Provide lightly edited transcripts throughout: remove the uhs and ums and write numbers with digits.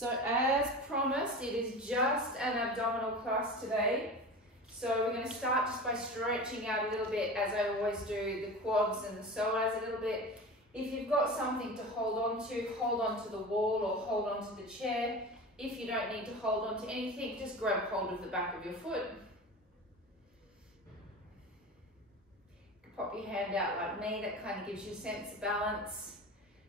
So as promised, it is just an abdominal class today. So we're going to start just by stretching out a little bit, as I always do, the quads and the psoas a little bit. If you've got something to hold on to the wall or hold on to the chair. If you don't need to hold on to anything, just grab hold of the back of your foot. Pop your hand out like me, that kind of gives you a sense of balance.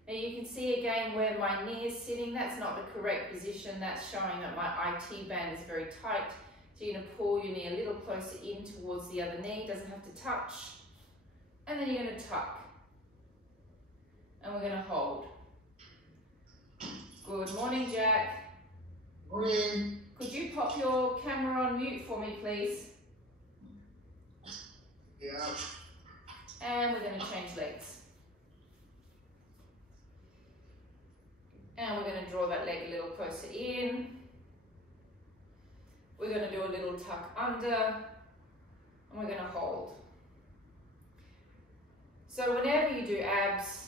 Now you can see again where my knee is sitting, that's not the correct position, that's showing that my IT band is very tight. So you're going to pull your knee a little closer in towards the other knee, doesn't have to touch. And then you're going to tuck. And we're going to hold. Good morning, Jack. Morning. Could you pop your camera on mute for me, please? Yeah. And we're going to change legs. And we're going to draw that leg a little closer in. We're going to do a little tuck under. And we're going to hold. So whenever you do abs,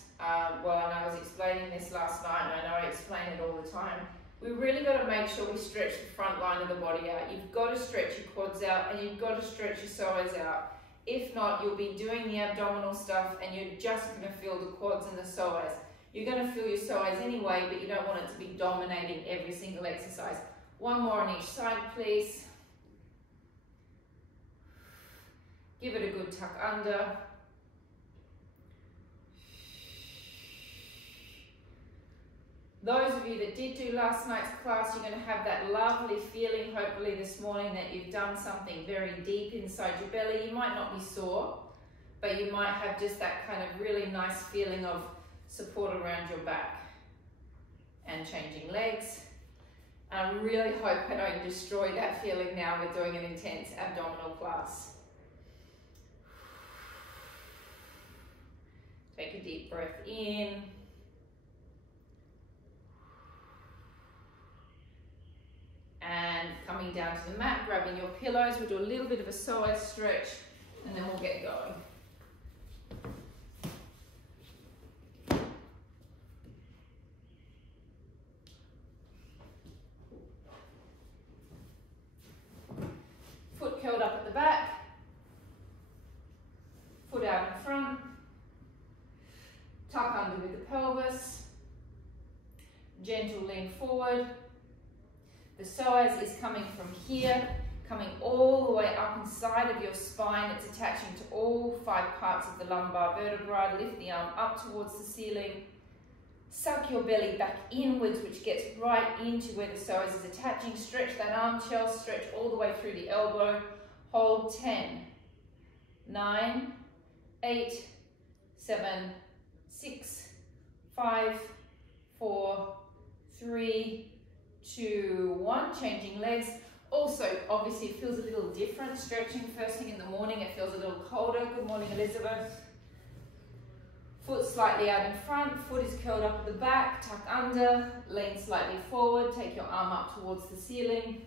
well, and I was explaining this last night, and I know I explain it all the time, we really got to make sure we stretch the front line of the body out. You've got to stretch your quads out and you've got to stretch your psoas out. If not, you'll be doing the abdominal stuff and you're just going to feel the quads and the psoas. You're going to feel your psoas anyway, but you don't want it to be dominating every single exercise. One more on each side, please. Give it a good tuck under. Those of you that did do last night's class, you're going to have that lovely feeling, hopefully this morning, that you've done something very deep inside your belly. You might not be sore, but you might have just that kind of really nice feeling of support around your back. And changing legs. And I really hope I don't destroy that feeling now we're doing an intense abdominal class. Take a deep breath in. And coming down to the mat, grabbing your pillows, we'll do a little bit of a psoas stretch and then we'll get going. Foot curled up at the back, foot out in front, tuck under with the pelvis, gentle lean forward. The psoas is coming from here, coming all the way up inside of your spine. It's attaching to all 5 parts of the lumbar vertebra. Lift the arm up towards the ceiling. Suck your belly back inwards, which gets right into where the psoas is attaching. Stretch that arm shell, stretch all the way through the elbow. Hold 10, 9, 8, 7, 6, 5, 4, 3, 2, 1, changing legs. Also, obviously it feels a little different stretching first thing in the morning. It feels a little colder. Good morning, Elizabeth. Foot slightly out in front, foot is curled up at the back, tuck under, lean slightly forward, take your arm up towards the ceiling.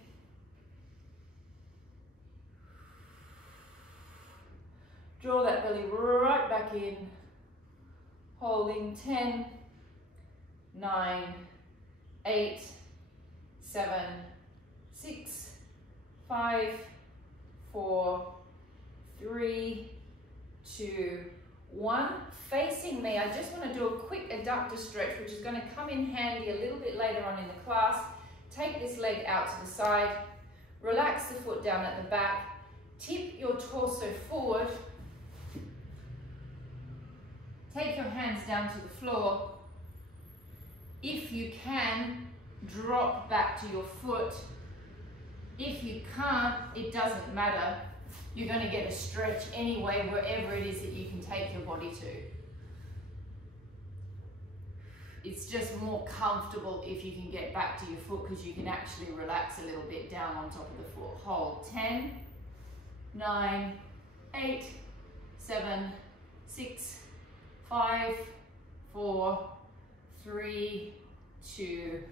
Draw that belly right back in, holding 10, 9, 8, 7, 6, 5, 4, 3, 2, 1. Facing me, I just want to do a quick adductor stretch, which is going to come in handy a little bit later on in the class. Take this leg out to the side, relax the foot down at the back, tip your torso forward, take your hands down to the floor. If you can, drop back to your foot. If you can't, it doesn't matter. You're going to get a stretch anyway, wherever it is that you can take your body to. It's just more comfortable if you can get back to your foot, because you can actually relax a little bit down on top of the foot. Hold 10, 9, 8, 7, 6, 5, 4, 3, 2,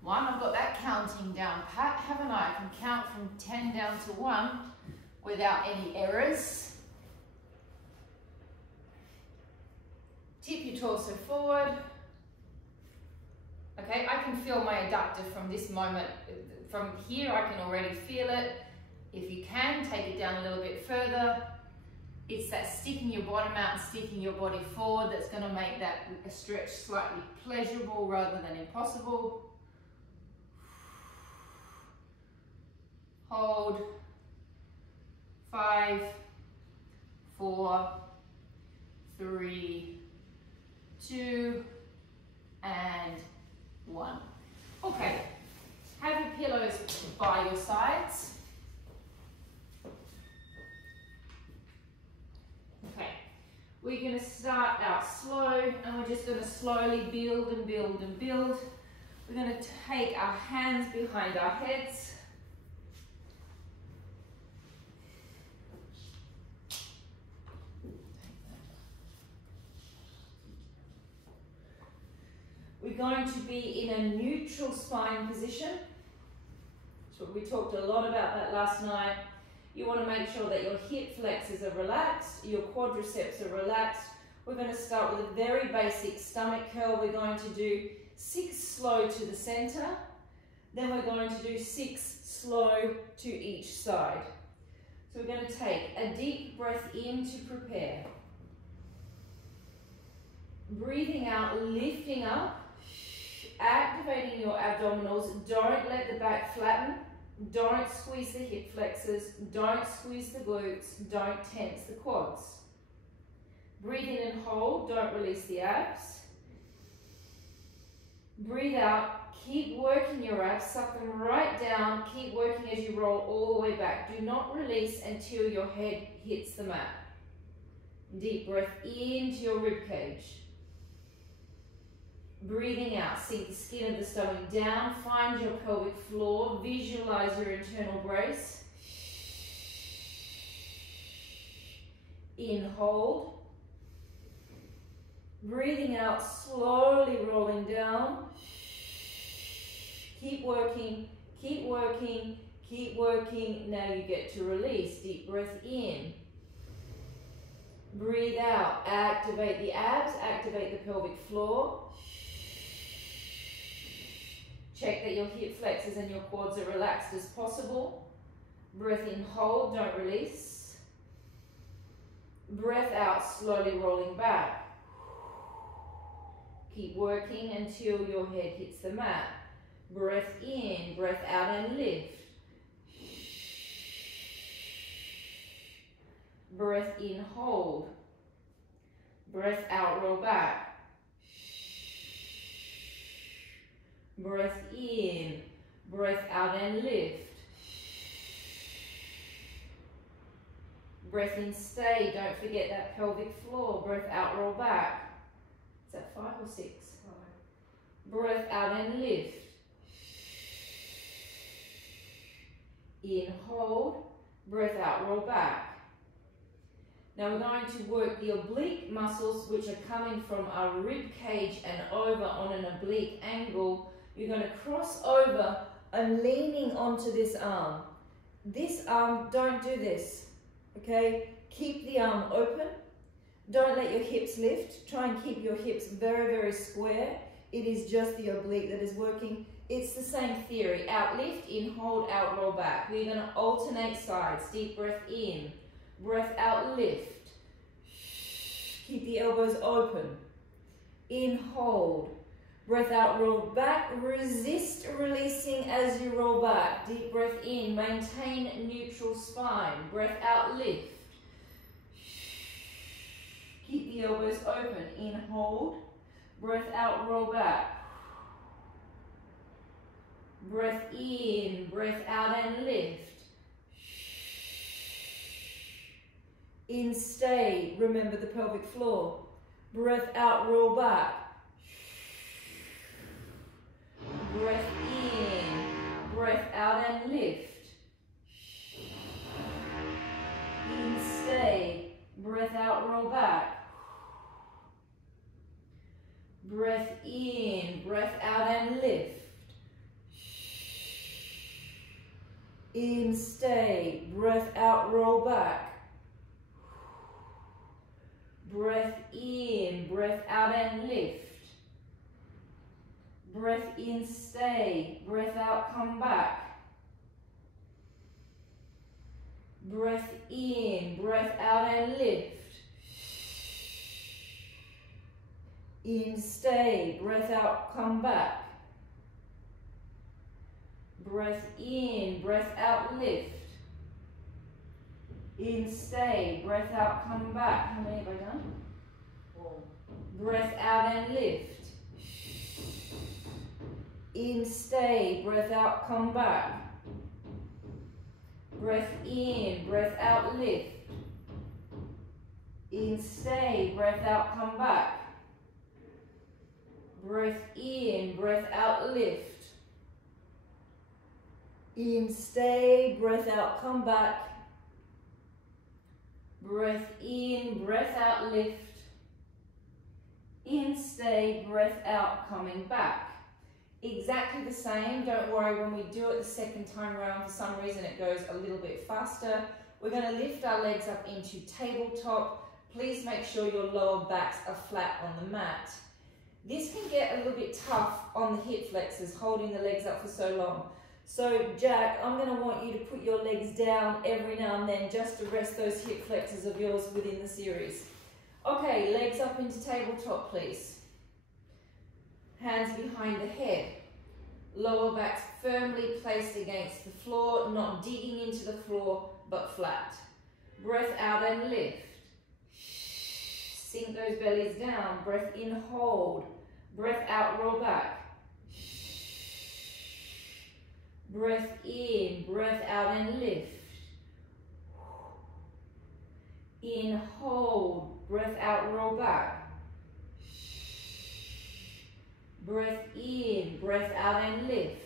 1. I've got that counting down pat, haven't I? I can count from 10 down to 1 without any errors. Tip your torso forward. Okay, I can feel my adductor from this moment. From here, I can already feel it. If you can, take it down a little bit further. It's that sticking your bottom out and sticking your body forward that's going to make that stretch slightly pleasurable rather than impossible. Hold. 5, 4, 3, 2, and 1. Okay, have your pillows by your sides. Okay, we're going to start out slow and we're just going to slowly build and build and build. We're going to take our hands behind our heads. We're going to be in a neutral spine position. So we talked a lot about that last night. You want to make sure that your hip flexors are relaxed, your quadriceps are relaxed. We're going to start with a very basic stomach curl. We're going to do 6 slow to the center. Then we're going to do 6 slow to each side. So we're going to take a deep breath in to prepare. Breathing out, lifting up. Activating your abdominals. Don't let the back flatten. Don't squeeze the hip flexors. Don't squeeze the glutes. Don't tense the quads. Breathe in and hold. Don't release the abs. Breathe out. Keep working your abs. Suck them right down. Keep working as you roll all the way back. Do not release until your head hits the mat. Deep breath into your rib cage. Breathing out, sink the skin of the stomach down, find your pelvic floor, visualize your internal brace. In, hold. Breathing out, slowly rolling down. Keep working, keep working, keep working. Now you get to release. Deep breath in. Breathe out, activate the abs, activate the pelvic floor. Check that your hip flexors and your quads are relaxed as possible. Breath in, hold, don't release. Breath out, slowly rolling back. Keep working until your head hits the mat. Breath in, breath out and lift. Breath in, hold. Breath out, roll back. Breath in, breath out and lift. Breath in, stay, don't forget that pelvic floor. Breath out, roll back. Is that 5 or 6? 5. Breath out and lift. In, hold, breath out, roll back. Now we're going to work the oblique muscles which are coming from our rib cage and over on an oblique angle. You're going to cross over and leaning onto this arm. This arm, don't do this, okay? Keep the arm open. Don't let your hips lift. Try and keep your hips very, very square. It is just the oblique that is working. It's the same theory. Out, lift, in, hold, out, roll back. We're going to alternate sides. Deep breath in. Breath out, lift. Keep the elbows open. In, hold. Breath out, roll back. Resist releasing as you roll back. Deep breath in. Maintain neutral spine. Breath out, lift. Keep the elbows open. In, hold. Breath out, roll back. Breath in. Breath out and lift. In, stay. Remember the pelvic floor. Breath out, roll back. Breath in, breath out and lift. In, stay, breath out, roll back. Breath in, breath out and lift. In, stay, breath out, roll back. Breath in, breath out and lift. breath in, stay, breath out, come back. Breath in, breath out and lift. In, stay, breath out, come back. Breath in, breath out, lift. In, stay, breath out, come back. How many have I done? 4. Breath out and lift. In, stay, breath out, come back. Breath in, breath out, lift. In, stay, breath out, come back. Breath in, breath out, lift. In, stay, breath out, come back. Breath in, breath out, lift. In, stay, breath out, coming back. Exactly the same. Don't worry, when we do it the second time around, for some reason it goes a little bit faster. We're going to lift our legs up into tabletop. Please make sure your lower backs are flat on the mat. This can get a little bit tough on the hip flexors, holding the legs up for so long. So Jack, I'm going to want you to put your legs down every now and then just to rest those hip flexors of yours within the series. Okay, legs up into tabletop, please. Hands behind the head. Lower backs firmly placed against the floor, not digging into the floor, but flat. Breath out and lift. Sink those bellies down. Breath in, hold. Breath out, roll back. Breath in, breath out and lift. In, hold. Breath out, roll back. Breath in, breath out and lift.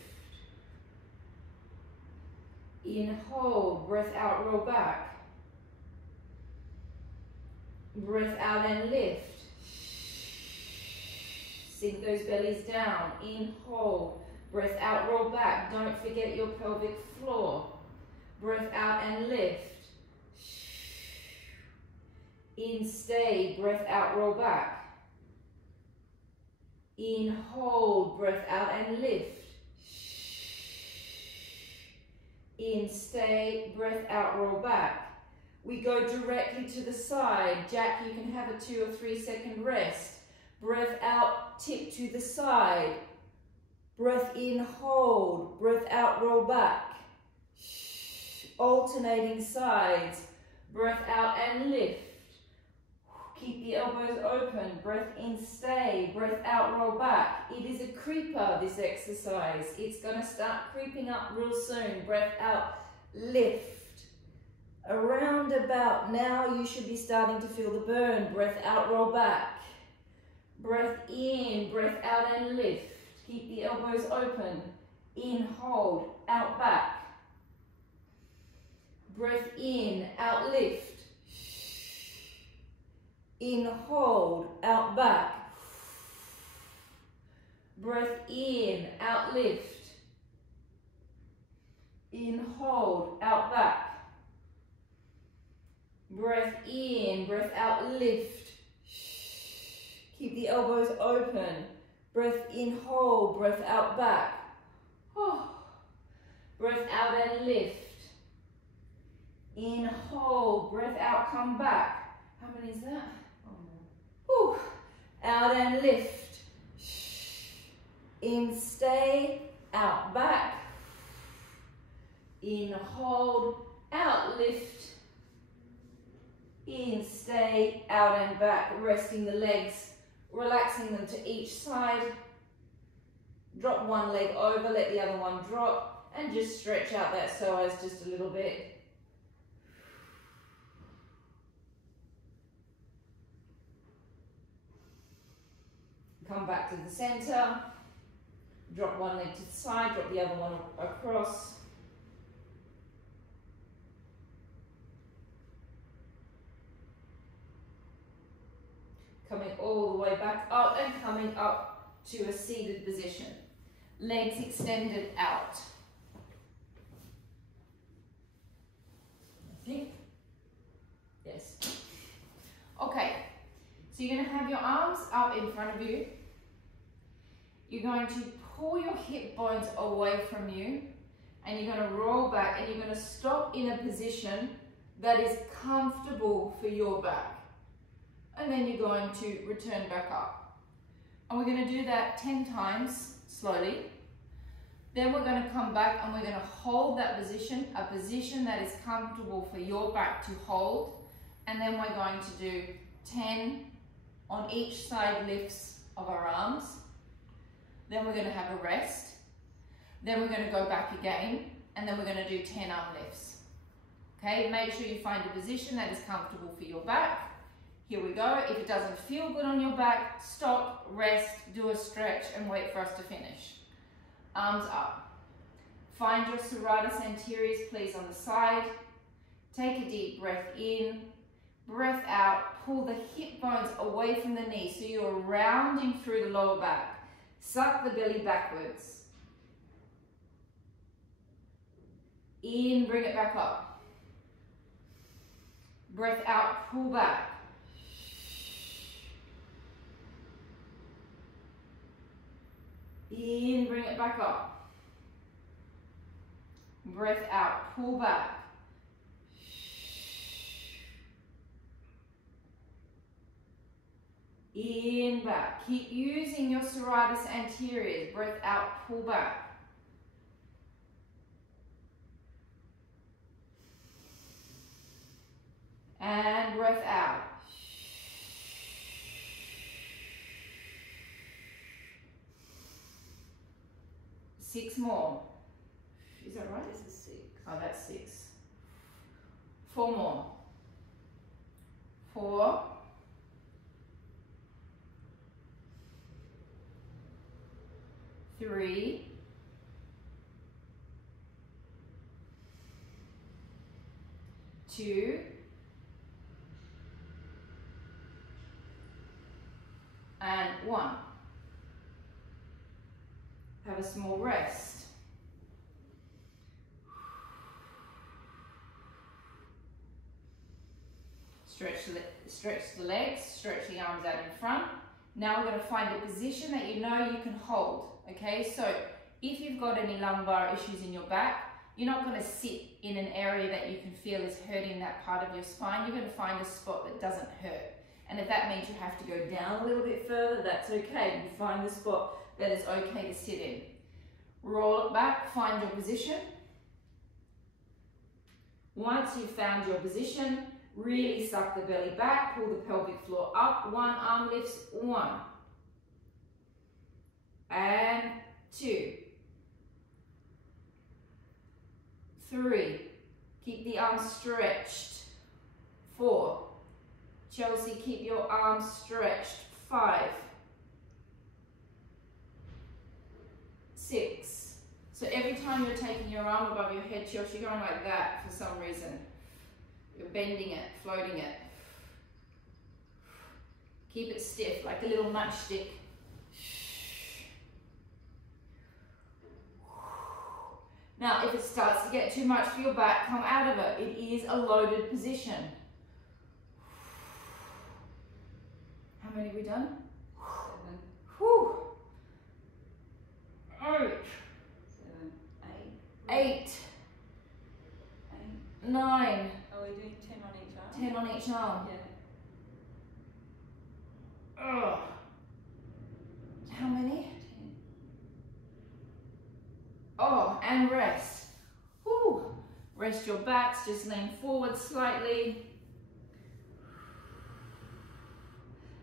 In, hold. Breath out, roll back. Breath out and lift. Sink those bellies down. In, hold. Breath out, roll back. Don't forget your pelvic floor. Breath out and lift. In, stay. Breath out, roll back. In, hold. Breath out and lift. In, stay. Breath out, roll back. We go directly to the side. Jack, you can have a 2 or 3 second rest. Breath out, tip to the side. Breath in, hold. Breath out, roll back. Alternating sides. Breath out and lift. Keep the elbows open. Breath in, stay. Breath out, roll back. It is a creeper, this exercise. It's going to start creeping up real soon. Breath out, lift. Around about now, you should be starting to feel the burn. Breath out, roll back. Breath in, breath out and lift. Keep the elbows open. In, hold, out, back. Breath in, out, lift. In, hold, out, back. Breath in, out, lift. In, hold, out, back. Breath in, breath out, lift. Keep the elbows open. Breath in, hold, breath out, back. Oh. Breath out and lift. In, hold, breath out, come back. How many is that? Oh, out and lift. In, stay, out, back. In, hold, out, lift. In, stay, out and back. Resting the legs, relaxing them to each side. Drop one leg over, let the other one drop, and just stretch out that psoas just a little bit. Come back to the center. Drop one leg to the side, drop the other one across. Coming all the way back up and coming up to a seated position. Legs extended out. I think. Yes. Okay. So you're going to have your arms up in front of you. you're going to pull your hip bones away from you, and you're going to roll back, and you're going to stop in a position that is comfortable for your back. And then you're going to return back up. And we're going to do that 10 times slowly. Then we're going to come back and we're going to hold that position, a position that is comfortable for your back to hold. And then we're going to do 10 on each side lifts of our arms. Then we're going to have a rest. Then we're going to go back again, and then we're going to do 10 arm lifts. Okay, make sure you find a position that is comfortable for your back. Here we go. If it doesn't feel good on your back, stop, rest, do a stretch, and wait for us to finish. Arms up. Find your serratus anteriors, please, on the side. Take a deep breath in, breath out, pull the hip bones away from the knee so you're rounding through the lower back. Suck the belly backwards. In, bring it back up. Breath out, pull back. In, bring it back up. Breath out, pull back. In, back. Keep using your serratus anteriors. Breath out, pull back. And breath out. Six more. Is that right? This is 6. Oh, that's 6. 4 more. 4. 3. 2. And 1. Have a small rest. Stretch the legs, stretch the arms out in front. Now we're going to find a position that you know you can hold. Okay, so if you've got any lumbar issues in your back, you're not going to sit in an area that you can feel is hurting that part of your spine. You're going to find a spot that doesn't hurt. And if that means you have to go down a little bit further, that's okay. You find the spot that is okay to sit in. Roll it back, find your position. Once you've found your position, really suck the belly back, pull the pelvic floor up. 1 arm lifts, 1. And 2. 3. Keep the arms stretched. 4. Chelsea, keep your arms stretched. 5. 6. So every time you're taking your arm above your head, Chelsea, you're going like that for some reason. You're bending it, floating it. Keep it stiff, like a little matchstick. Now, if it starts to get too much for your back, come out of it. It is a loaded position. How many have we done? 7. Whew. 8. 7, 8. 8. 9. Oh, we're doing 10 on each arm? 10 on each arm. Yeah. Ugh. How many? 10. Oh, and rest. Whew. Rest your backs, just lean forward slightly.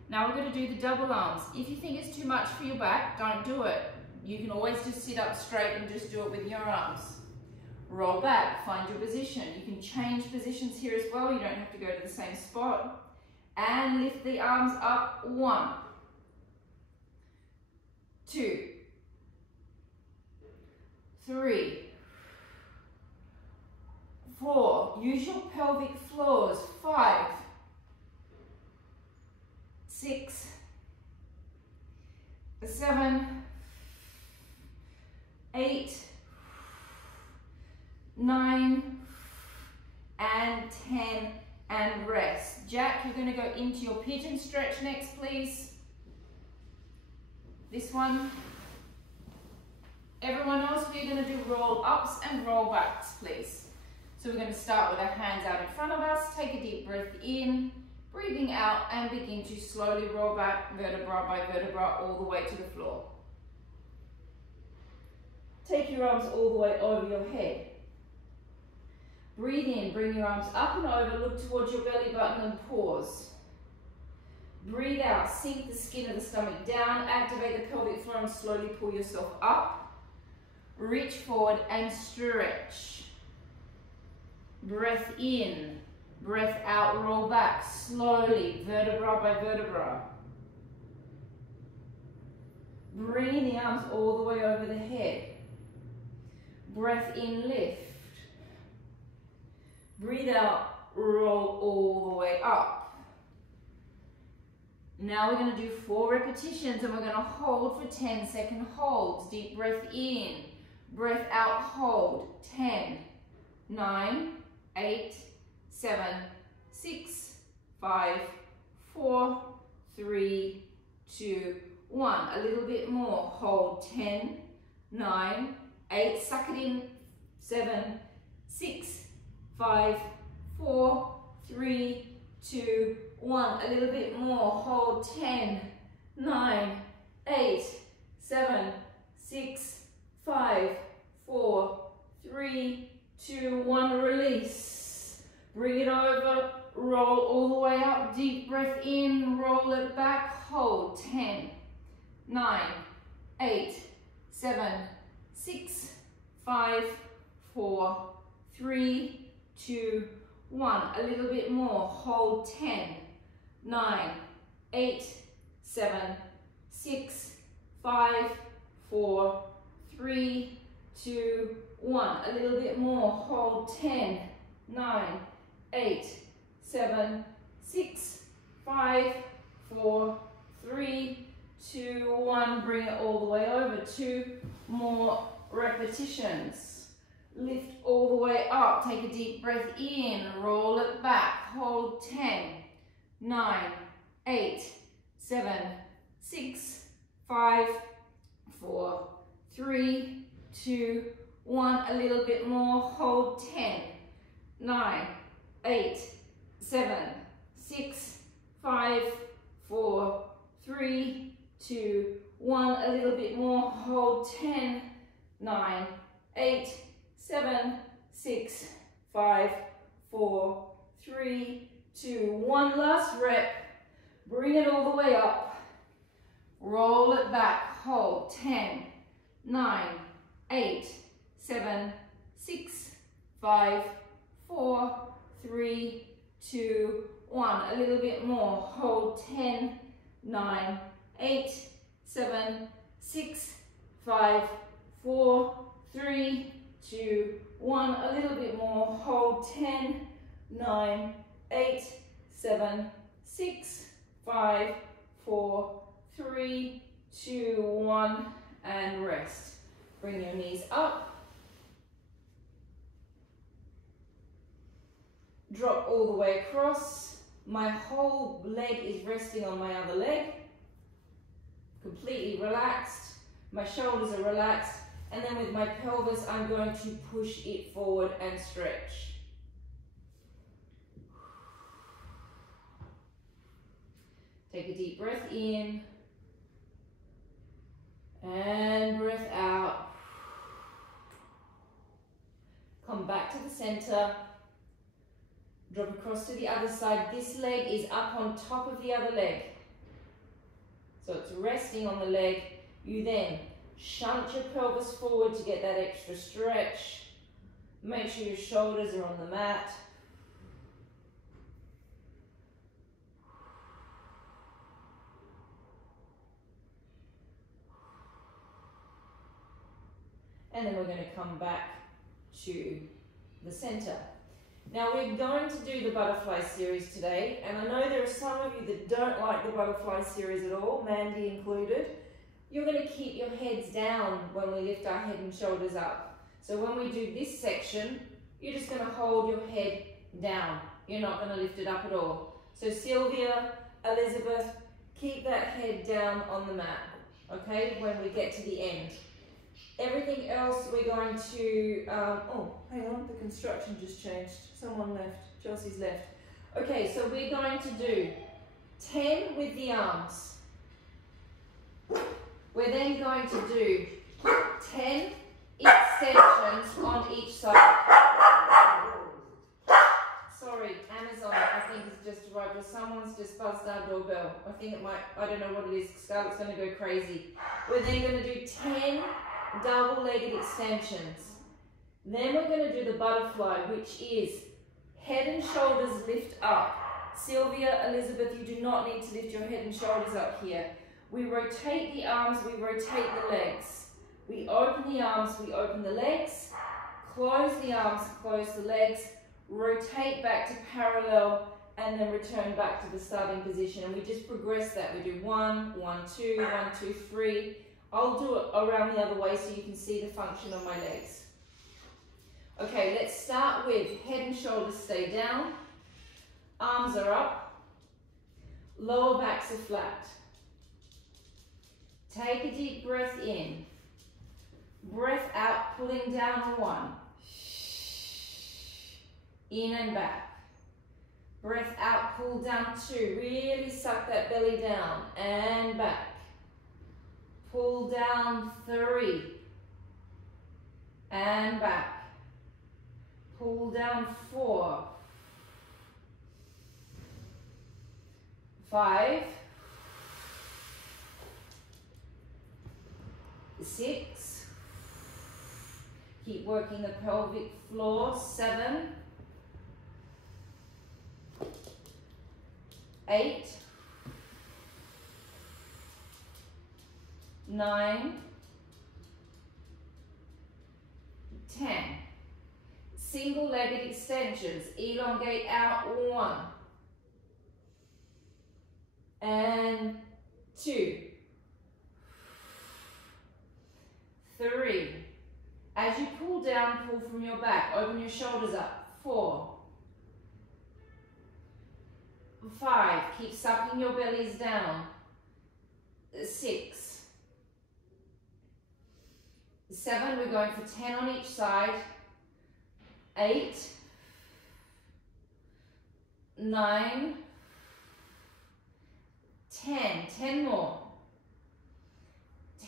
Now we're going to do the double arms. If you think it's too much for your back, don't do it. You can always just sit up straight and just do it with your arms. Roll back, find your position. You can change positions here as well. You don't have to go to the same spot. And lift the arms up. 1, 2, 3, 4. Use your pelvic floors. 5, 6, 7, 8, 9, and 10, and rest. Jack, you're going to go into your pigeon stretch next, please. This one. roll ups and roll backs, please. So we're going to start with our hands out in front of us. Take a deep breath in, breathing out, and begin to slowly roll back vertebra by vertebra all the way to the floor. Take your arms all the way over your head. Breathe in, bring your arms up and over, look towards your belly button and pause. Breathe out, sink the skin of the stomach down, activate the pelvic floor and slowly pull yourself up. Reach forward and stretch. Breath in, breath out, roll back slowly, vertebra by vertebra. Bring the arms all the way over the head. Breath in, lift. Breathe out, roll all the way up. Now we're going to do 4 repetitions and we're going to hold for 10-second holds. Deep breath in, breath out, hold. 10, 9, 8, 7, 6, 5, 4, 3, 2, 1. A little bit more. Hold. 10, 9, 8. Suck it in. 7, 6, 5, 4, 3, 2, 1. A little bit more. Hold. 10, 9, 8, 7, 6, 5, 4, 3, 2, 1. Release. Bring it over. Roll all the way up. Deep breath in. Roll it back. Hold. 10, 9, 8, 7, 6, 5, 4, 3, 2, 1. A little bit more. Hold. 10, 9, 8, 7, 6, 5, 4, 3, 2, 1. A little bit more. Hold. 10, 9, 8, 7, 6, 5, 4, 3, 2, 1. Bring it all the way over. 2 more repetitions. Lift all the way up. Take a deep breath in. Roll it back. Hold. 10, 9, 8, 7, 6, 5, 4, 3, 2, 1. A little bit more. Hold. 10, 9, 8, 7, 6, 5, 4, 3, 2, 1. A little bit more. Hold. 10, 9, 8, 7, 6, 5, 4, 3, 2, 1. Last rep. Bring it all the way up. Roll it back. Hold. 10, 9, 8, 7, 6, 5, 4, 3, 2, 1. A little bit more. Hold. 10, 9, 8, 7, 6, 5, 4, 3, 2, 1. A little bit more. Hold. 10, 9, 8, 7, 6, 5, 4, 3, 2, 1. And rest. Bring your knees up. Drop all the way across. My whole leg is resting on my other leg. Completely relaxed. My shoulders are relaxed. And then with my pelvis, I'm going to push it forward and stretch. Take a deep breath in. And breath out. Come back to the center. Drop across to the other side. This leg is up on top of the other leg. So it's resting on the leg. You then shunt your pelvis forward to get that extra stretch. Make sure your shoulders are on the mat. And then we're going to come back to the center. Now we're going to do the butterfly series today, and I know there are some of you that don't like the butterfly series at all, Mandy included. You're going to keep your heads down when we lift our head and shoulders up. So when we do this section, you're just going to hold your head down. You're not going to lift it up at all. So Sylvia, Elizabeth, keep that head down on the mat, okay, when we get to the end. Everything else we're going to, oh, hang on, the construction just changed. Someone left, Chelsea's left. Okay, so we're going to do 10 with the arms. We're then going to do 10 extensions on each side. Sorry, Amazon, I think has just arrived, or someone's just buzzed our doorbell. I think it might, I don't know what it is, Scarlett's going to go crazy. We're then going to do 10 double-legged extensions. Then we're going to do the butterfly, which is head and shoulders lift up. Sylvia, Elizabeth, you do not need to lift your head and shoulders up here. We rotate the arms, we rotate the legs. We open the arms, we open the legs. Close the arms, close the legs. Rotate back to parallel and then return back to the starting position. And we just progress that. We do 1, 1, 2, 1, 2, 3. I'll do it around the other way so you can see the function of my legs. Okay, let's start with head and shoulders stay down. Arms are up. Lower backs are flat. Take a deep breath in. Breath out, pulling down 1. In and back. Breath out, pull down 2. Really suck that belly down and back. Pull down 3. And back. Pull down 4. 5. 6. Keep working the pelvic floor. 7. 8. 9. 10. Single-legged extensions. Elongate out 1. And 2. 3. As you pull down, pull from your back. Open your shoulders up. 4. 5. Keep sucking your bellies down. 6. 7. We're going for 10 on each side. 8. 9. 10. 10 more.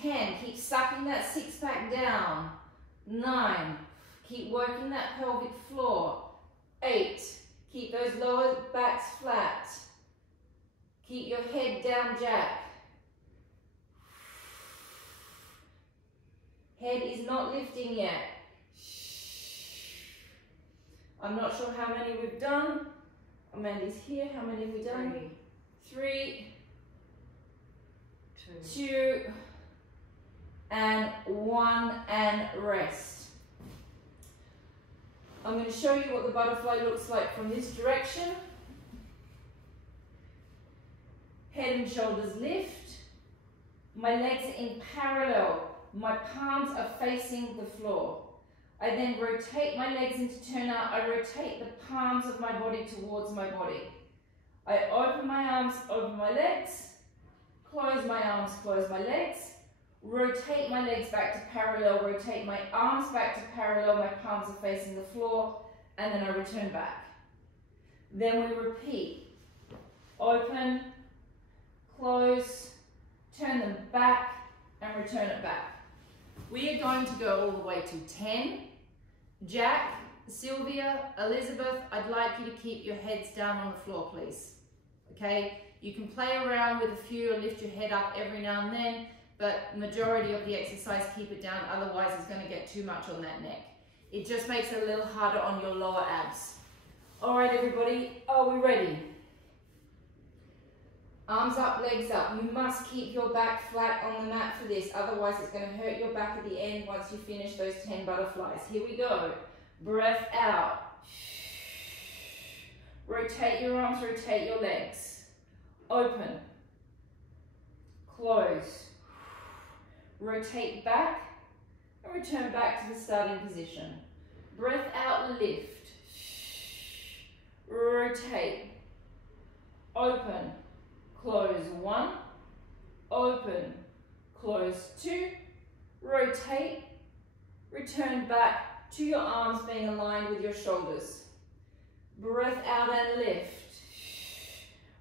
10. Keep sucking that six-pack down. 9. Keep working that pelvic floor. 8. Keep those lower backs flat. Keep your head down, Jack. Head is not lifting yet. I'm not sure how many we've done. Amanda's here. How many have we done? 3. 2. And 1, and rest. I'm going to show you what the butterfly looks like from this direction. Head and shoulders lift. My legs are in parallel. My palms are facing the floor. I then rotate my legs into turn out. I rotate the palms of my body towards my body. I open my arms, open my legs. Close my arms, close my legs. Rotate my legs back to parallel, rotate my arms back to parallel, my palms are facing the floor, and then I return back. Then we repeat. Open, close, turn them back, and return it back. We are going to go all the way to 10. Jack, Sylvia, Elizabeth, I'd like you to keep your heads down on the floor, please. Okay? You can play around with a few and lift your head up every now and then, but majority of the exercise, keep it down, otherwise it's going to get too much on that neck. It just makes it a little harder on your lower abs. All right, everybody, are we ready? Arms up, legs up. You must keep your back flat on the mat for this, otherwise it's going to hurt your back at the end once you finish those 10 butterflies. Here we go. Breath out. Rotate your arms, rotate your legs. Open. Close. Rotate back and return back to the starting position. Breath out, lift. Rotate. Open. Close 1. Open. Close 2. Rotate. Return back to your arms being aligned with your shoulders. Breath out and lift.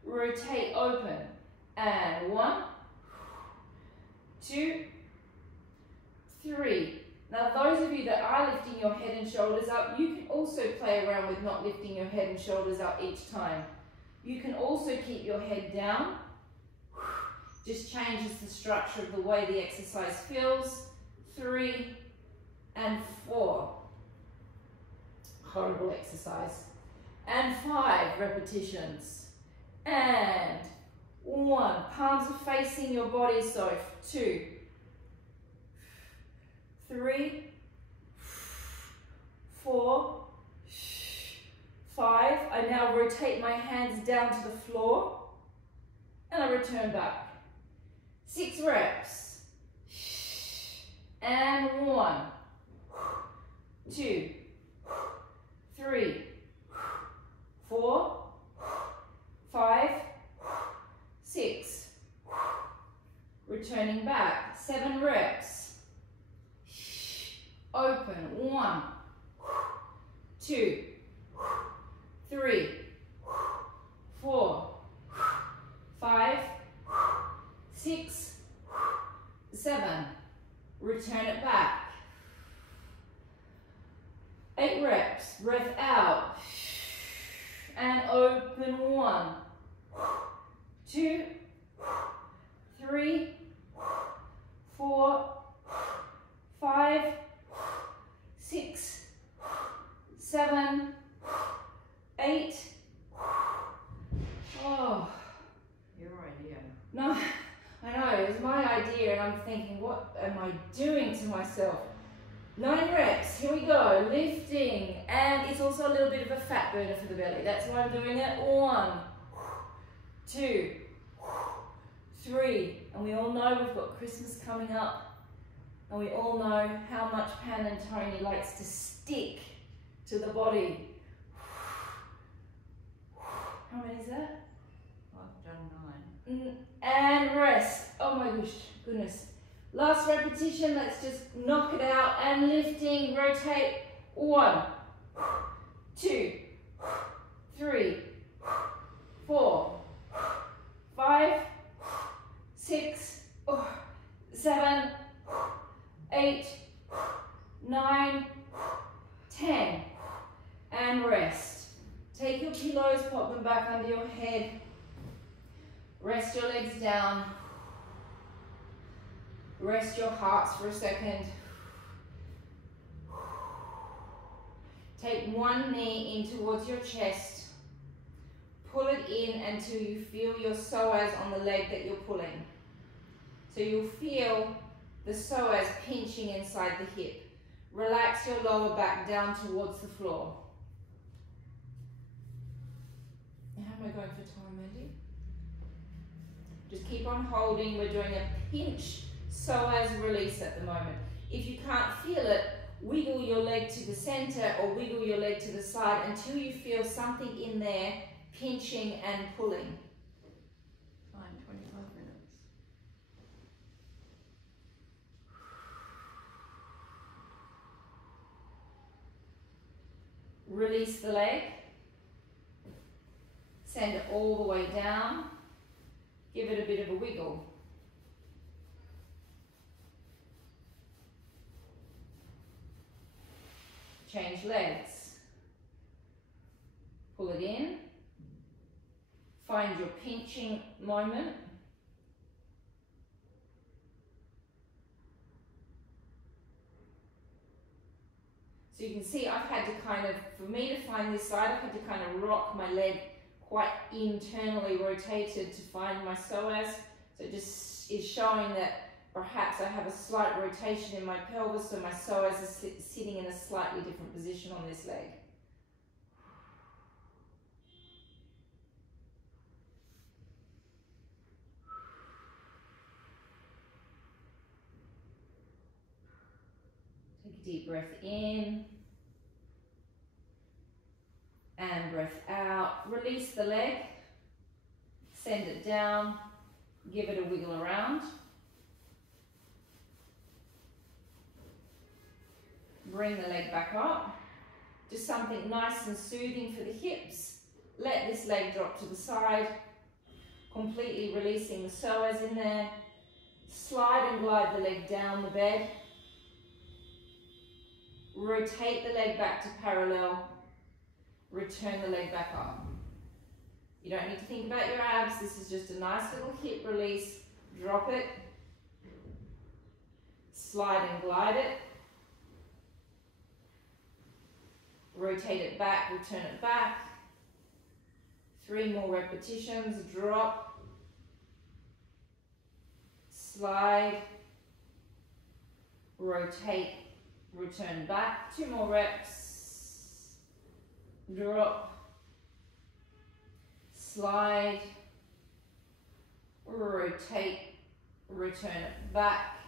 Rotate open. And 1, 2, 3. Now those of you that are lifting your head and shoulders up, you can also play around with not lifting your head and shoulders up each time. You can also keep your head down. Just changes the structure of the way the exercise feels. 3 and 4. Horrible exercise. And 5 repetitions. And 1. Palms are facing your body, so 2, 3, 4, 5. I now rotate my hands down to the floor and I return back. 6 reps. And 1, 2, 3, 4, 5, 6. Returning back. 7 reps. Open. 1, 2, 3, 4, 5, 6, 7. Return it back. 8 reps. Breath out. And open. 1, 2, 3, 4, 5, 6, 7, 8. Oh. Your idea. No, I know, it was my idea and I'm thinking, what am I doing to myself? 9 reps, here we go, lifting, and it's also a little bit of a fat burner for the belly. That's why I'm doing it. 1, 2, 3, and we all know we've got Christmas coming up, and we all know how much Pan and Tony likes to stick to the body. How many is that? I've done 9. And rest. Oh my goodness. Last repetition, let's just knock it out and lifting, rotate. 1, 2, 3, 4, 5, 6, 7, 8, 9, 10. And rest. Take your pillows, pop them back under your head. Rest your legs down. Rest your hearts for a second. Take one knee in towards your chest. Pull it in until you feel your psoas on the leg that you're pulling. So you'll feel the psoas pinching inside the hip. Relax your lower back down towards the floor. How am I going for time, Mandy? Just keep on holding. We're doing a pinch psoas release at the moment. If you can't feel it, wiggle your leg to the center or wiggle your leg to the side until you feel something in there pinching and pulling. Fine, 25 minutes. Release the leg. Send it all the way down. Give it a bit of a wiggle. Change legs. Pull it in. Find your pinching moment. So you can see I've had to kind of, for me to find this side, I've had to kind of rock my leg quite internally rotated to find my psoas. So it just is showing that perhaps I have a slight rotation in my pelvis, so my psoas is sitting in a slightly different position on this leg. Take a deep breath in. And breath out. Release the leg. Send it down. Give it a wiggle around. Bring the leg back up. Just something nice and soothing for the hips. Let this leg drop to the side. Completely releasing the psoas in there. Slide and glide the leg down the bed. Rotate the leg back to parallel. Return the leg back up. You don't need to think about your abs. This is just a nice little hip release. Drop it. Slide and glide it. Rotate it back, return it back. 3 more repetitions. Drop. Slide. Rotate, return back. 2 more reps. Drop. Slide. Rotate, return it back.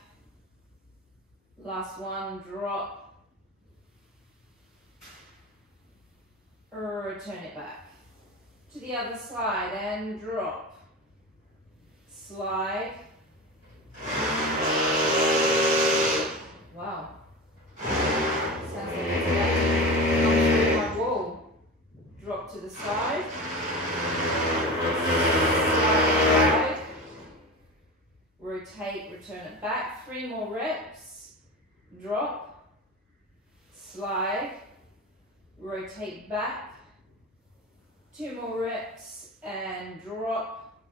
Last one, drop. Return it back. To the other side and drop. Slide. Wow. Sounds like it's actually come through my wall. Drop to the side. Slide. Rotate, return it back. 3 more reps. Drop. Slide. Rotate back. 2 more reps and drop.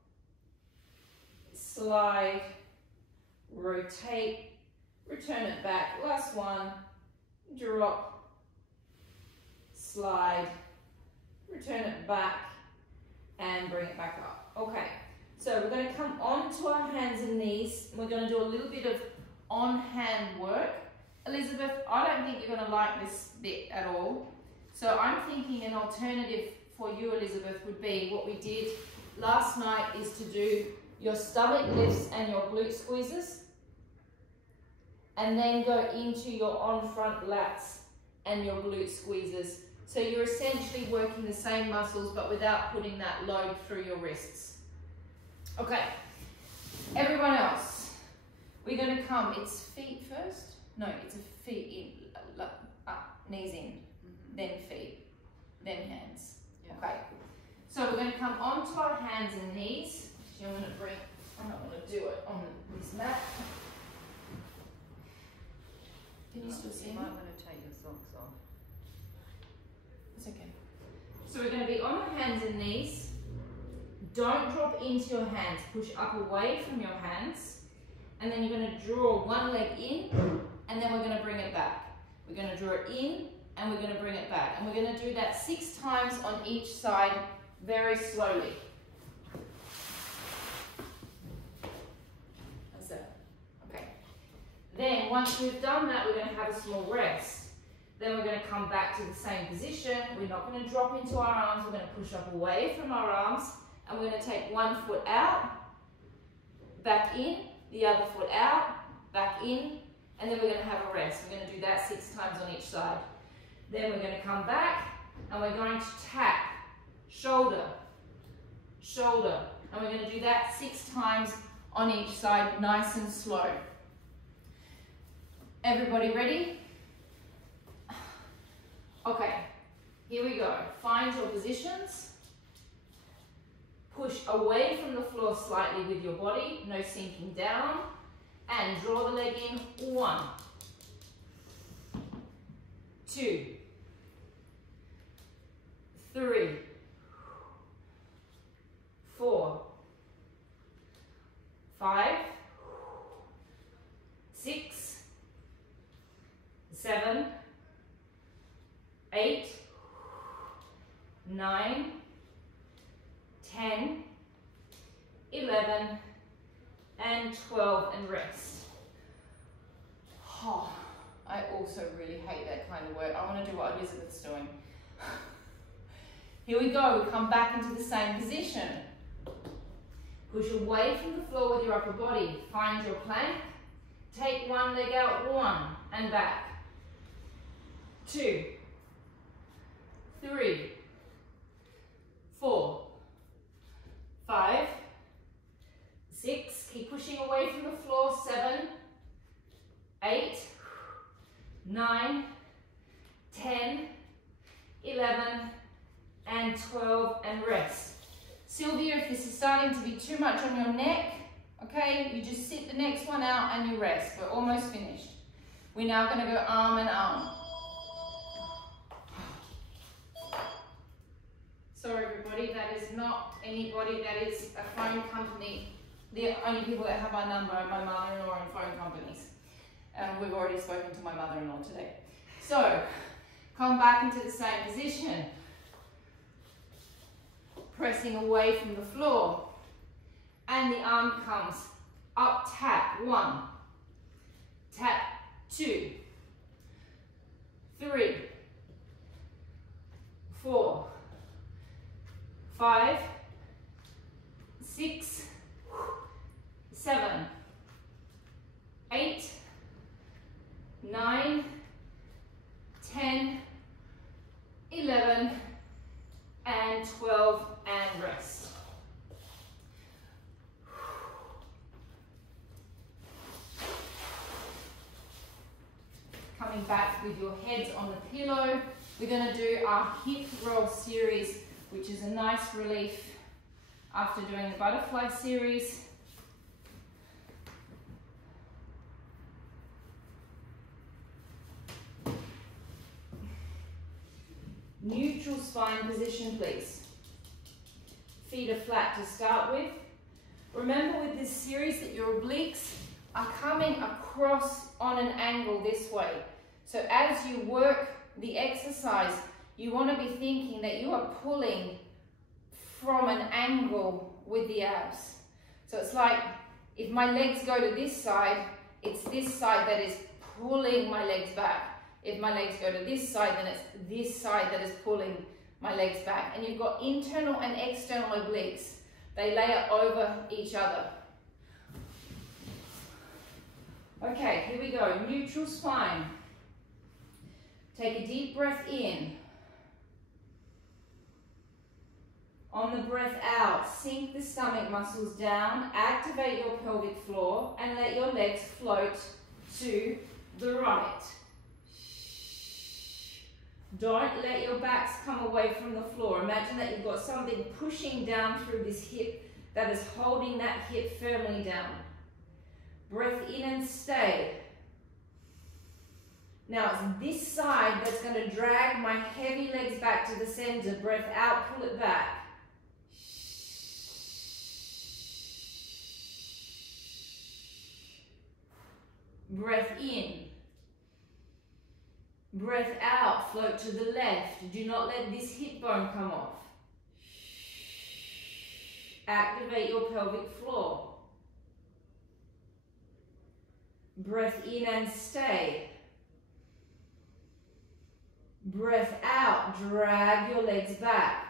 Slide. Rotate. Return it back. Last one. Drop. Slide. Return it back and bring it back up. Okay, so we're going to come onto our hands and knees. We're going to do a little bit of on-hand work. Elizabeth, I don't think you're going to like this bit at all. So I'm thinking an alternative for you, Elizabeth, would be what we did last night is to do your stomach lifts and your glute squeezes, and then go into your on-front lats and your glute squeezes. So you're essentially working the same muscles, but without putting that load through your wrists. Okay, everyone else, we're going to come, it's feet first? No, it's a feet in, up, knees in, then feet, then hands. Yeah. Okay, so we're going to come onto our hands and knees. Actually, I'm not going to do it on this mat. Can you still see me? You might want to take your socks off. It's okay. So we're going to be on our hands and knees. Don't drop into your hands. Push up away from your hands. And then you're going to draw one leg in, and then we're going to bring it back. We're going to draw it in, and we're going to bring it back. And we're going to do that 6 times on each side, very slowly. How's that? Okay. Then, once we've done that, we're going to have a small rest. Then we're going to come back to the same position. We're not going to drop into our arms. We're going to push up away from our arms. And we're going to take one foot out, back in, the other foot out, back in, and then we're going to have a rest. We're going to do that 6 times on each side. Then we're going to come back, and we're going to tap, shoulder, shoulder. And we're going to do that 6 times on each side, nice and slow. Everybody ready? Okay, here we go. Find your positions. Push away from the floor slightly with your body, no sinking down. And draw the leg in. 1, 2, 3, 4, 5, 6, 7, 8, 9, 10, 11, and 12, and rest. Oh, I also really hate that kind of work. I want to do what Elizabeth's doing. Here we go, we come back into the same position. Push away from the floor with your upper body. Find your plank. Take one leg out, 1, and back. 2, 3, 4, 5, 6, keep pushing away from the floor, 7, 8, 9, 10, 11, and 12, and rest. Sylvia, if this is starting to be too much on your neck, okay, you just sit the next one out and you rest. We're almost finished. We're now going to go arm and arm. Sorry everybody, that is not anybody, that is a phone company. The only people that have my number are my mother-in-law and phone companies. We've already spoken to my mother-in-law today. So, come back into the same position. Pressing away from the floor. And the arm comes up, tap, 1. Tap, 2. 3. 4. 5. 6. 7. 8. 9. 10. 11. And 12, and rest. Coming back with your heads on the pillow, we're going to do our hip roll series, which is a nice relief after doing the butterfly series. Neutral spine position, please. Feet are flat to start with. Remember with this series that your obliques are coming across on an angle this way. So as you work the exercise, you want to be thinking that you are pulling from an angle with the abs. So it's like if my legs go to this side, it's this side that is pulling my legs back. If my legs go to this side, then it's this side that is pulling my legs back. And you've got internal and external obliques. They layer over each other. Okay, here we go. Neutral spine. Take a deep breath in. On the breath out, sink the stomach muscles down, activate your pelvic floor, and let your legs float to the right. Don't let your backs come away from the floor. Imagine that you've got something pushing down through this hip that is holding that hip firmly down. Breath in and stay. Now it's this side that's going to drag my heavy legs back to the center. Breath out, pull it back. Breath in. Breath out, float to the left. Do not let this hip bone come off. Activate your pelvic floor. Breath in and stay. Breath out, drag your legs back.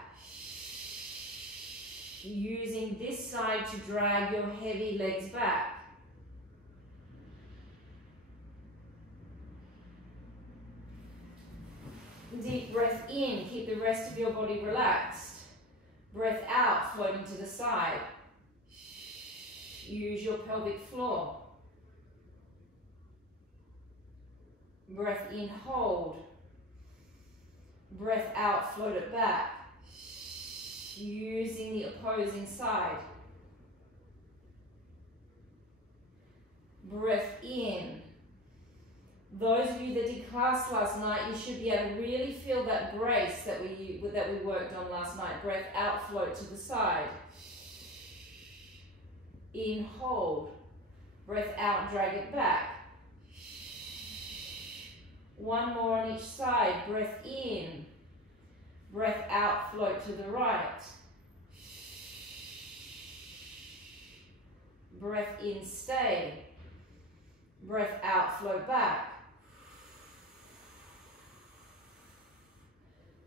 Using this side to drag your heavy legs back. Deep breath in, keep the rest of your body relaxed. Breath out, floating to the side. Use your pelvic floor. Breath in, hold. Breath out, float it back. Using the opposing side. Breath in. Those of you that did class last night, you should be able to really feel that brace that we worked on last night. Breath out, float to the side. In, hold. Breath out, drag it back. One more on each side. Breath in. Breath out, float to the right. Breath in, stay. Breath out, float back.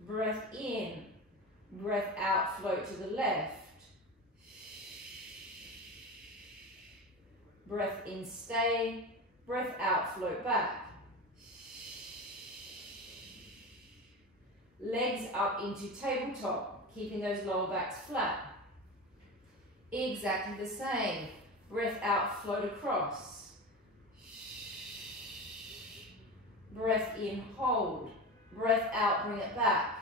Breath in, breath out, float to the left. Breath in, stay. Breath out, float back. Legs up into tabletop, keeping those lower backs flat. Exactly the same. Breath out, float across. Breath in, hold. Breath out, bring it back.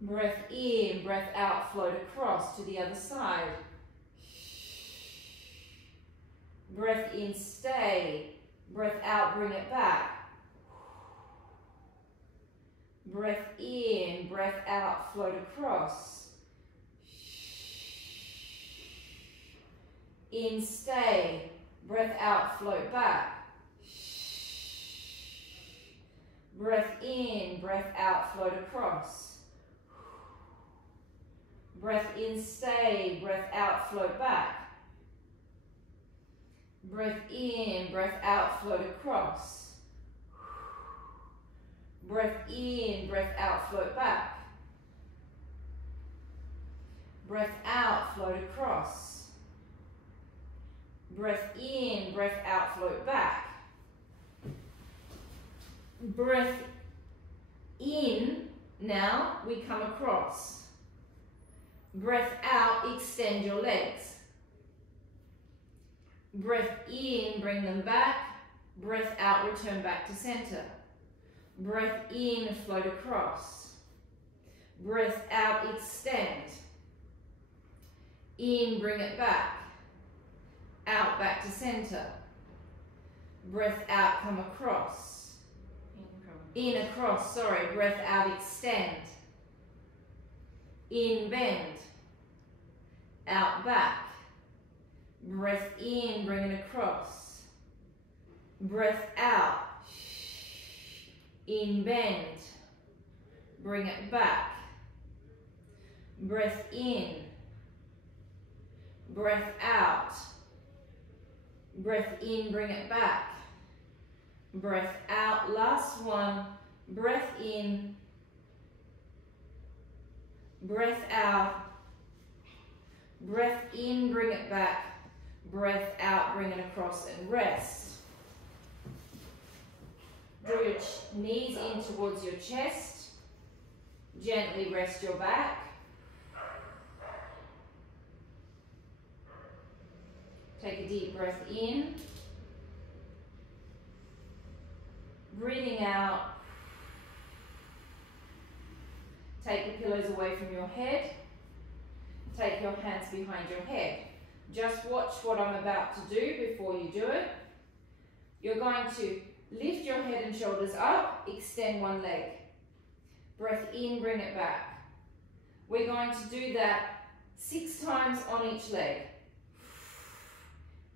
Breath in, breath out, float across to the other side. Breath in, stay. Breath out, bring it back. Breath in, breath out, float across. In, stay. Breath out, float back. Breath in, breath out, float across. Breath in, stay. Breath out, float back. Breath in, breath out, float across. Breath in, breath out, float back. Breath out, float across. Breath in, breath out, float back. Breath in, now we come across. Breath out, extend your legs. Breath in, bring them back. Breath out, return back to center. Breath in, float across. Breath out, extend. In, bring it back. Out, back to center. Breath out, come across. In, across, sorry. Breath out, extend. In, bend. Out, back. Breath in, bring it across. Breath out. In, bend. Bring it back. Breath in. Breath out. Breath in, bring it back. Breath out, last one. Breath in. Breath out. Breath in, bring it back. Breath out, bring it across and rest. Draw your knees in towards your chest. Gently rest your back. Take a deep breath in. Breathing out. Take the pillows away from your head. Take your hands behind your head. Just watch what I'm about to do before you do it. You're going to lift your head and shoulders up, extend one leg. Breath in, bring it back. We're going to do that 6 times on each leg.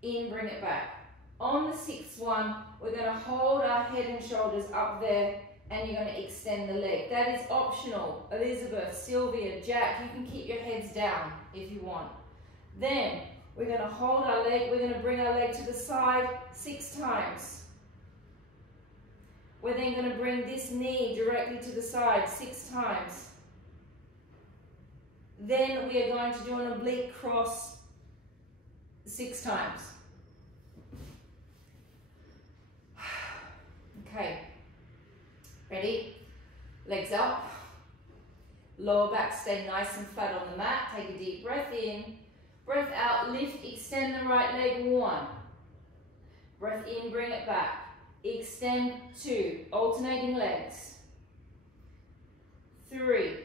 In, bring it back. On the 6th one, we're going to hold our head and shoulders up there and you're going to extend the leg. That is optional. Elizabeth, Sylvia, Jack, you can keep your heads down if you want. Then, we're going to hold our leg, we're going to bring our leg to the side 6 times. We're then going to bring this knee directly to the side 6 times. Then we are going to do an oblique cross 6 times. Okay, ready? Legs up. Lower back stay nice and flat on the mat. Take a deep breath in. Breath out, lift, extend the right leg, 1. Breath in, bring it back. Extend, 2. Alternating legs. 3.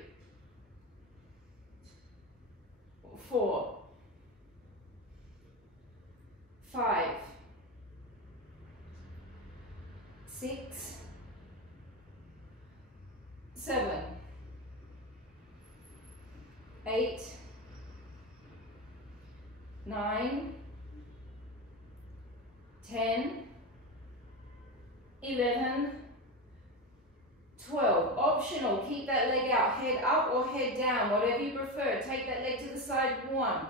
4. 5. 6. 7. 8. 9, 10, 11, 12. Optional, keep that leg out, head up or head down, whatever you prefer. Take that leg to the side, 1,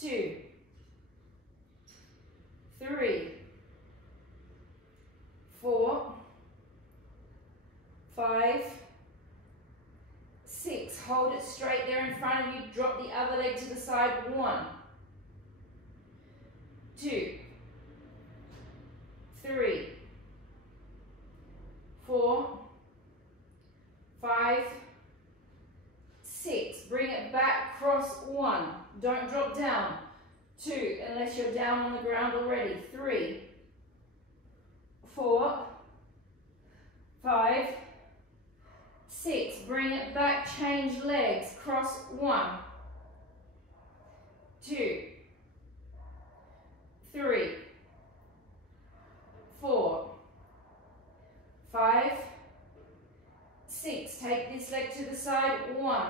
2, 3, 4, 5, 6. Hold it straight there in front of you. Drop the other leg to the side. 1, 2, 3, 4, 5, 6. Bring it back. Cross. 1. Don't drop down. 2, unless you're down on the ground already. 3, change legs. Cross 1, 2, 3, 4, 5, 6. Take this leg to the side. 1,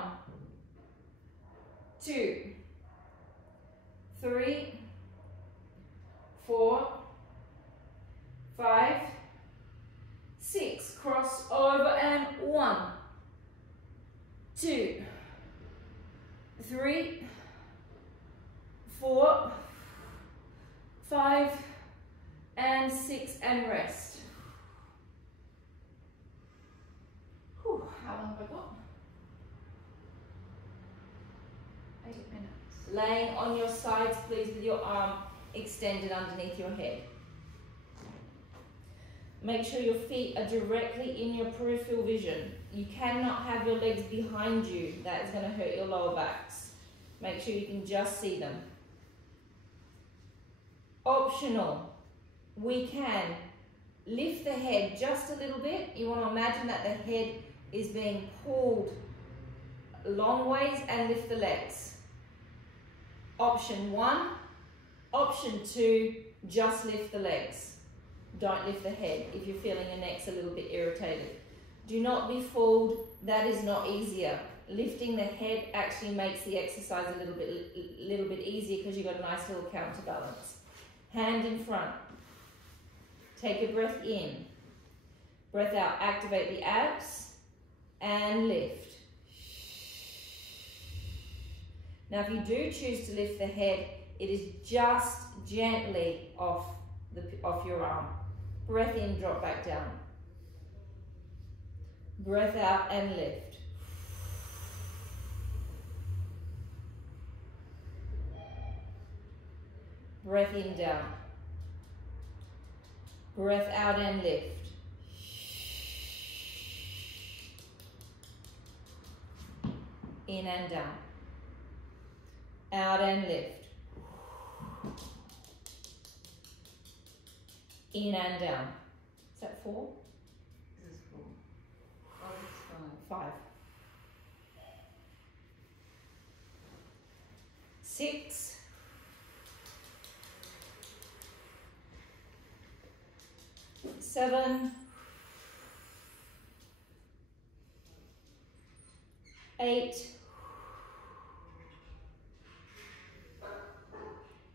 2, 3, 4, 5, 6. Cross over and 1, 2, 3, 4, 5, and 6, and rest. Whew, how long have I got? 8 minutes. Laying on your sides, please, with your arm extended underneath your head. Make sure your feet are directly in your peripheral vision. You cannot have your legs behind you. That is going to hurt your lower backs. Make sure you can just see them. Optional, we can lift the head just a little bit. You want to imagine that the head is being pulled long ways and lift the legs. Option 1. Option 2, just lift the legs. Don't lift the head if you're feeling your neck's a little bit irritated. Do not be fooled, that is not easier. Lifting the head actually makes the exercise a little bit easier because you've got a nice little counterbalance. Hand in front. Take a breath in. Breath out, activate the abs and lift. Now if you do choose to lift the head, it is just gently off your arm. Breath in, drop back down. Breath out and lift. Breath in, down. Breath out and lift. In and down. Out and lift. In and down. Is that 4? This is 4. Oh, it's 5. 5. 6. 7. 8.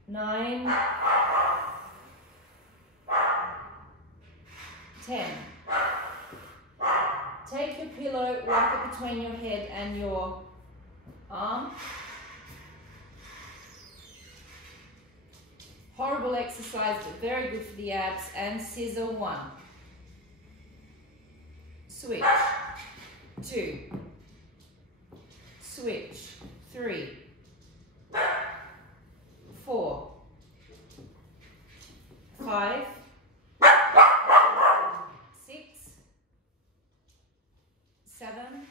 9. 10. Take your pillow, wrap it between your head and your arm. Horrible exercise, but very good for the abs. And scissor 1. Switch. 2. Switch. 3. 4. 5. 7,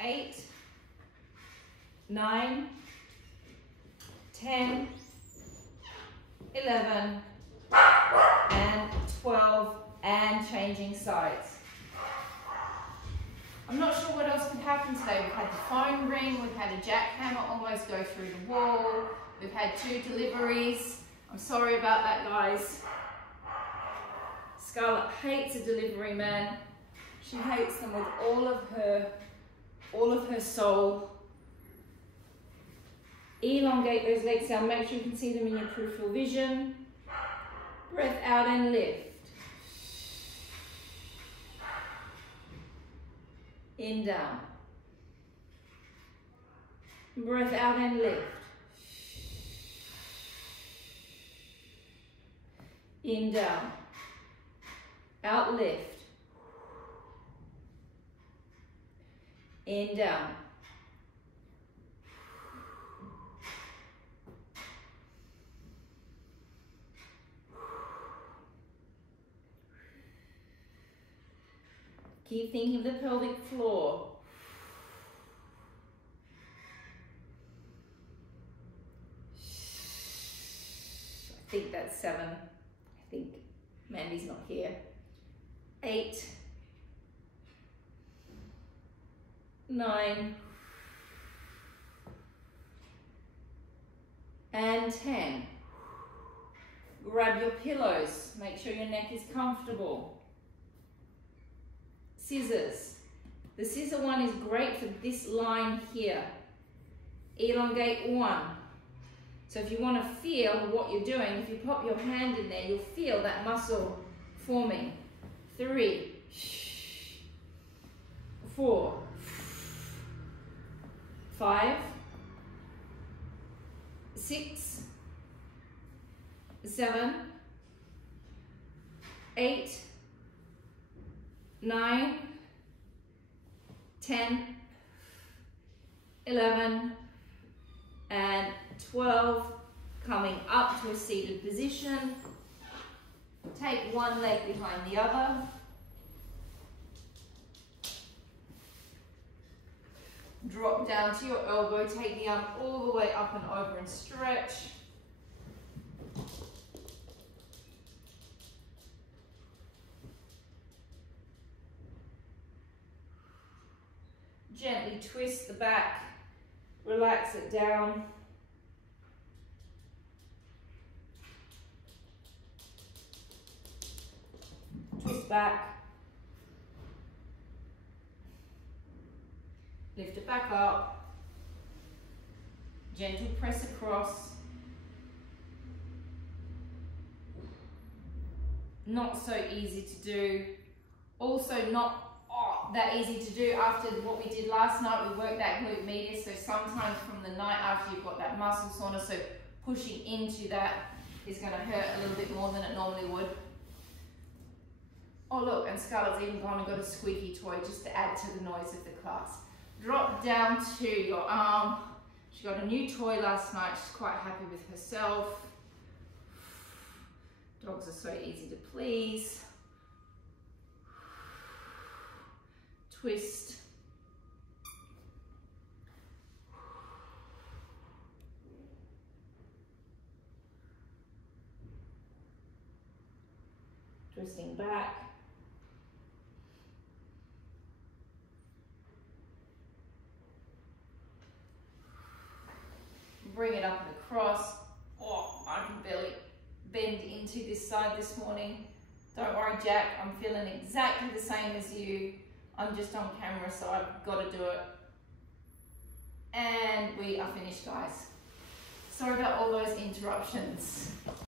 8, 9, 10, 11, and 12, and changing sides. I'm not sure what else could happen today. We've had the phone ring, we've had a jackhammer almost go through the wall, we've had 2 deliveries. I'm sorry about that, guys. Scarlett hates a delivery man. She hates them with all of her soul. Elongate those legs down. Make sure you can see them in your peripheral vision. Breath out and lift. In, down. Breath out and lift. In, down. Out, lift. In, down. Keep thinking of the pelvic floor. I think that's 7. I think Mandy's not here. 8. 9, and 10. Grab your pillows. Make sure your neck is comfortable. Scissors. The scissor one is great for this line here. Elongate 1. So if you want to feel what you're doing, if you pop your hand in there, you'll feel that muscle forming. 3, 4, 5, 6, 7, 8, 9, 10, 11, and 12. Coming up to a seated position. Take one leg behind the other. Drop down to your elbow, take the arm all the way up and over and stretch. Gently twist the back, relax it down. Twist back. Lift it back up. Gentle press across. Not so easy to do. Also not that easy to do after what we did last night. We worked that glute medius, so sometimes from the night after you've got that muscle soreness, so pushing into that is going to hurt a little bit more than it normally would. Oh look, and Scarlett's even gone and got a squeaky toy just to add to the noise of the class. Drop down to your arm. She got a new toy last night. She's quite happy with herself. Dogs are so easy to please. Twist. Twisting back. Bring it up and across. Oh, I can barely bend into this side this morning. Don't worry, Jack, I'm feeling exactly the same as you. I'm just on camera, so I've got to do it. And we are finished, guys. Sorry about all those interruptions.